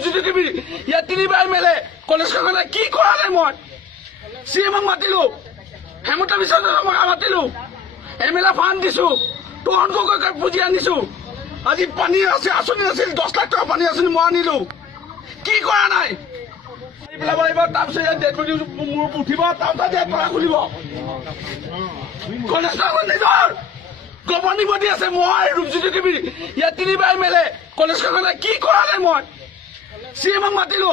ইয়াত তিনিবাৰ মেলে কলেজখনে কি কৰা নাই মই চিএমক মাতিলো হেমন্ত বিশ্ব শৰ্মাক মাতিলো এমএলএ ফাণ্ড দিছো তহন গগৈক পুঁজি আনিছো আজি পানী আছে আঁচনি আছিল 10 লাখ টকা পানী আঁচনি মই আনিলো কি কৰা নাই তাৰপিছত মোৰ উঠিব তাৰপিছত খুলিব কলেজখন নিজৰ গভৰ্ণিং বডি আছে মই ৰূপজ্যোতি দেৱী ইয়াত তিনিবাৰ মেলে কলেজখনে কি কৰা নাই মই চিএমক মাতিলো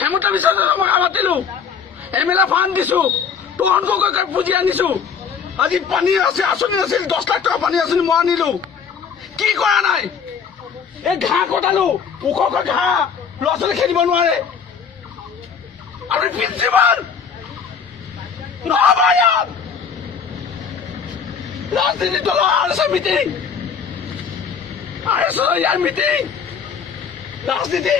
হেমন্ত বিশ্ব শৰ্মাক মাতিলো এমএলএ ফাণ্ড দিছো তহন গগৈক পুঁজি আনিছো আজি পানী আছে আঁচনি আছিল 10 লাখ টকা পানী আঁচনি মই আনিলো কি কৰা নাই এই ঘাঁহ কটালো ওখ ওখ ঘাঁহ ল'ৰা ছোৱালী খেলিব নোৱাৰে আৰু প্ৰিন্সিপাল নহ'ব ইয়াত ৰাজনীতি দলৰ আৰএছৰ মিটিং আৰএছৰ ইয়াৰ মিটিং ৰাজনীতি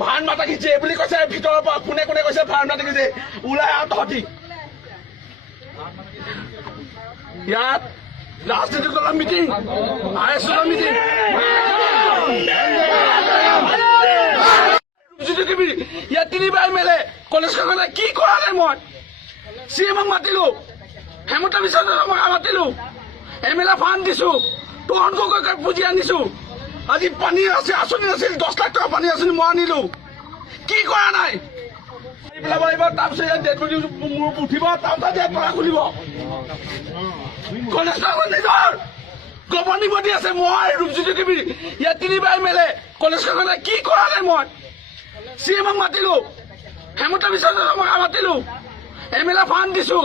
ভাৰত মাতা কি জয় বুলি কৈছে ভিতৰৰ পৰা কোনে কোনে কৈছে ভাৰত মাতা কি জয় ওলাই আহ তহঁতি ইয়াত ৰাজনীতি দলৰ মিটিং আৰএছৰ মিটিং ইয়াত তিনিবাৰ মেলে কলেজখনে কি কৰা নাই মই চিএমক মাতিলো হেমন্ত বিশ্ব শৰ্মাক মাতিলো এমএলএ ফাণ্ড দিছো তহন গগৈক পুঁজি আনিছো আজি পানী আছে আঁচনি আছিল 10 লাখ টকা পানী আঁচনি মই আনিলো কি কৰা নাই তাৰপিছত মোৰ উঠিব তাৰপিছত খুলিব কলেজখন নিজৰ গভৰ্ণিং বডি আছে মই ৰূপজ্যোতি দেৱী ইয়াত তিনিবাৰ মেলে কলেজখনে কি কৰা নাই মই চিএমক মাতিলো হেমন্ত বিশ্ব শৰ্মাক মাতিলো এমএলএ ফাণ্ড দিছো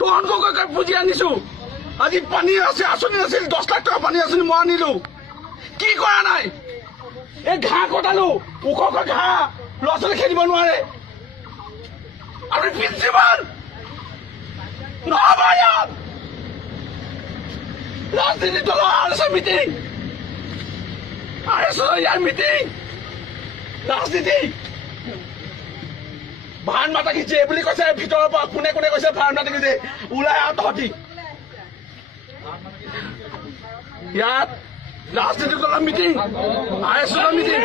তহন গগৈক পুঁজি আনিছো আজি পানী আছে আঁচনি আছিল 10 লাখ টকা পানী আঁচনি মই আনিলো কি কৰা নাই এই ঘাঁহ কটালো ওখ ওখ ঘাঁহ ল'ৰা ছোৱালী খেলিব নোৱাৰে আৰু প্ৰিন্সিপাল নহ'ব ইয়াত ৰাজনীতি দলৰ আৰএছৰ মিটিং আৰএছৰ ইয়াৰ মিটিং ৰাজনীতি ভাৰত মাতা কি জয় বুলি কৈছে ভিতৰৰ পৰা কোনে কোনে কৈছে ভাৰত মাতা কি জয় ওলাই আহ তহঁতি ইয়াত ৰাজনীতি দলৰ মিটিং আৰএছৰ মিটিং